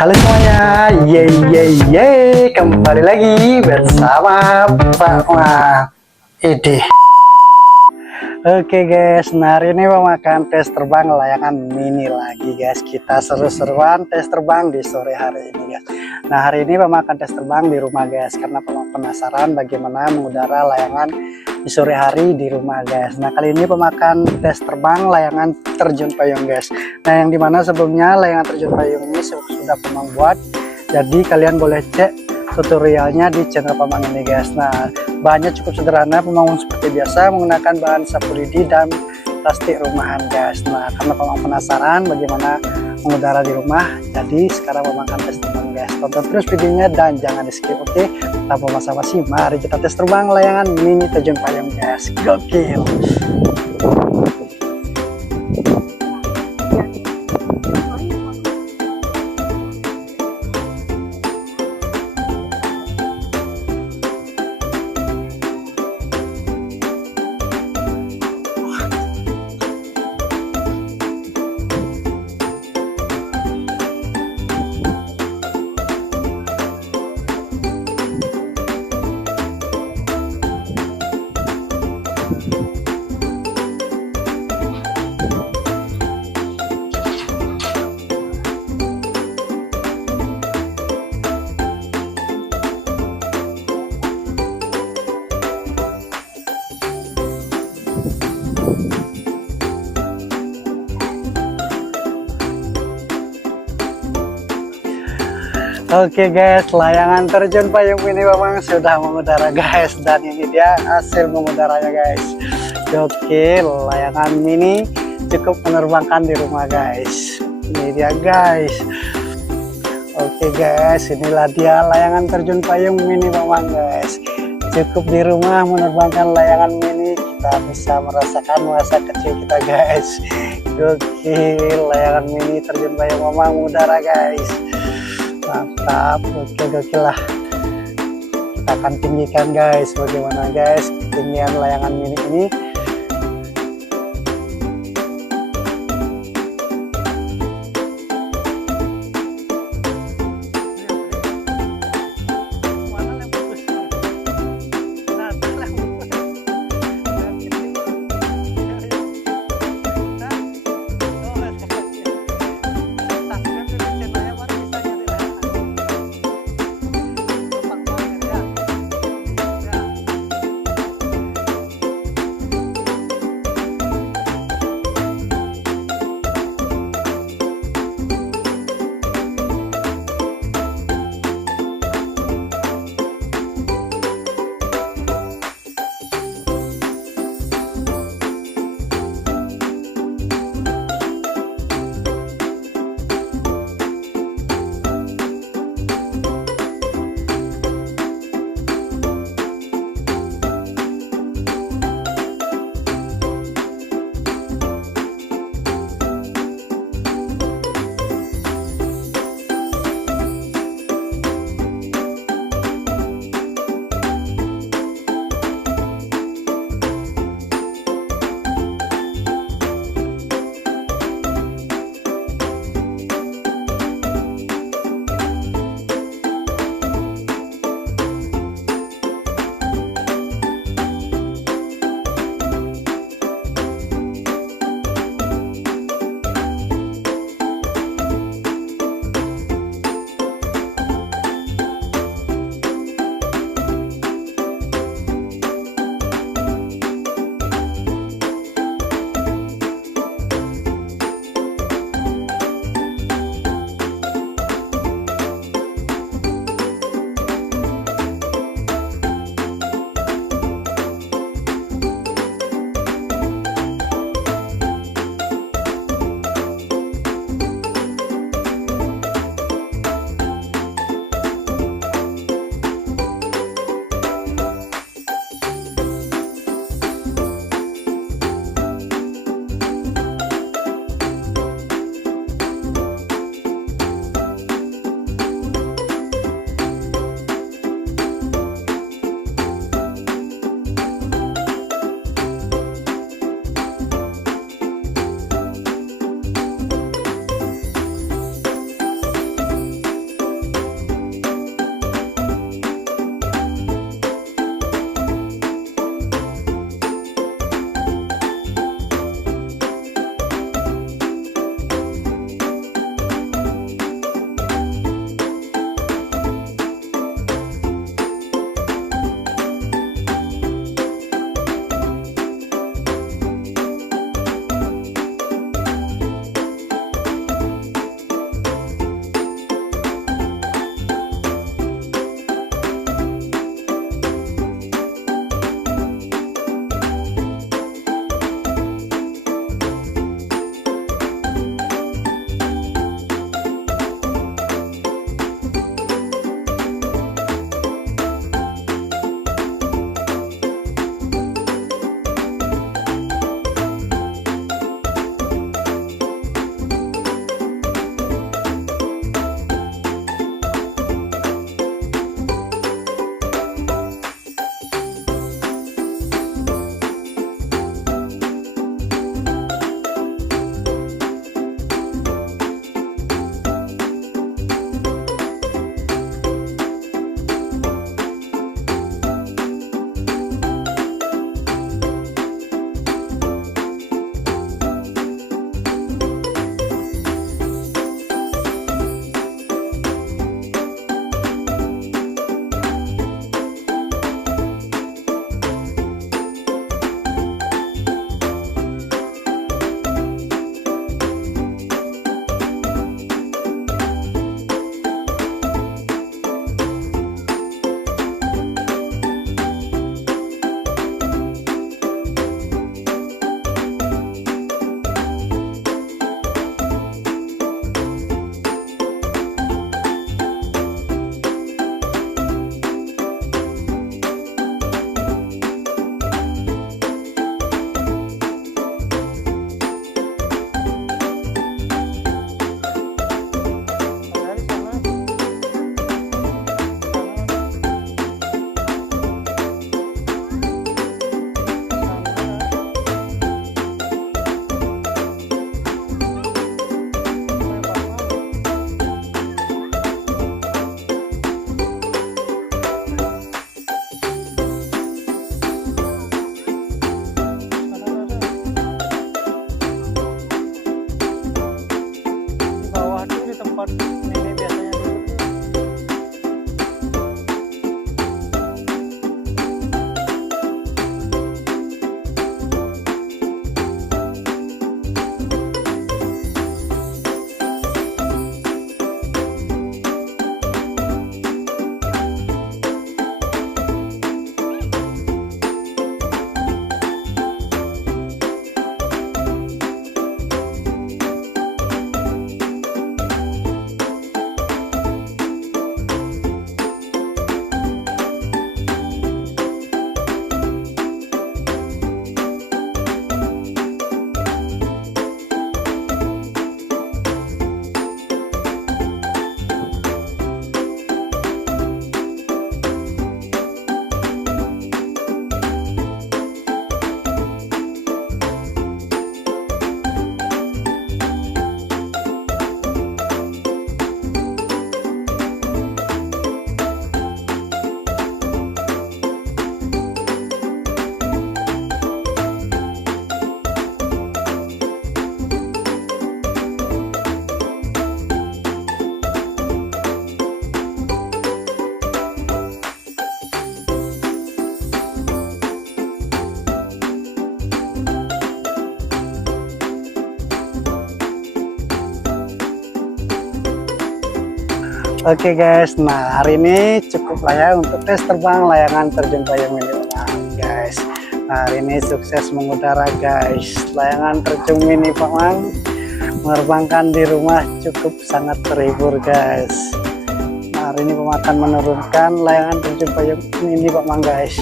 Halo semuanya, kembali lagi bersama Pakmang. Oke guys, nah hari ini mau makan tes terbang layangan mini lagi guys. Kita seru-seruan tes terbang di sore hari ini guys. Nah hari ini mau makan tes terbang di rumah guys, karena penasaran bagaimana mengudara layangan di sore hari di rumah guys. Nah kali ini pemakan tes terbang layangan terjun payung guys. Nah yang dimana sebelumnya layangan terjun payung ini sudah Pakmang buat, jadi kalian boleh cek tutorialnya di channel Pakmang ini guys. Nah bahannya cukup sederhana, Pakmang seperti biasa menggunakan bahan sapu lidi dan plastik rumahan guys. Nah karena Pakmang penasaran bagaimana mengudara di rumah, jadi sekarang memakan tes terbang guys. Tonton terus videonya dan jangan di skip. Oke, tanpa basa-basi mari kita tes terbang layangan mini terjun payung guys. Gokil. Oke guys, layangan terjun payung mini memang sudah mengudara guys, dan ini dia hasil mengudaranya guys. Oke, layangan mini cukup menerbangkan di rumah guys. Ini dia guys. Oke guys, inilah dia layangan terjun payung mini memang guys. Cukup di rumah menerbangkan layangan mini, kita bisa merasakan masa kecil kita guys. Oke, layangan mini terjun payung memang mengudara guys. Mantap, oke gokil lah. Kita akan tinggikan guys, bagaimana guys ketinggian layangan mini ini. Oke guys, nah hari ini cukup lah ya untuk tes terbang layangan terjun payung ini guys. Nah hari ini sukses mengudara guys, layangan terjun mini Pakmang menerbangkan di rumah cukup sangat terhibur guys. Nah hari ini akan menurunkan layangan terjun payung mini Pakmang guys.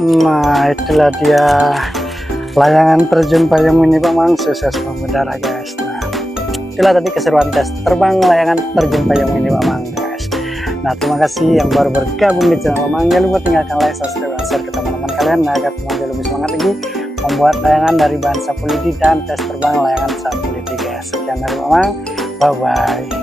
Nah itulah dia layangan terjun payung mini Pakmang sukses mengudara guys. Nah itulah tadi keseruan tes terbang layangan terjun payung mini Pakmang guys. Nah terima kasih yang baru bergabung di channel Pakmang, jangan lupa tinggalkan like, subscribe, dan share ke teman-teman kalian nah, agar teman-teman lebih semangat lagi membuat layangan dari bahan sapu lidi dan tes terbang layangan sapu lidi guys. Sekian dari Pakmang, bye bye.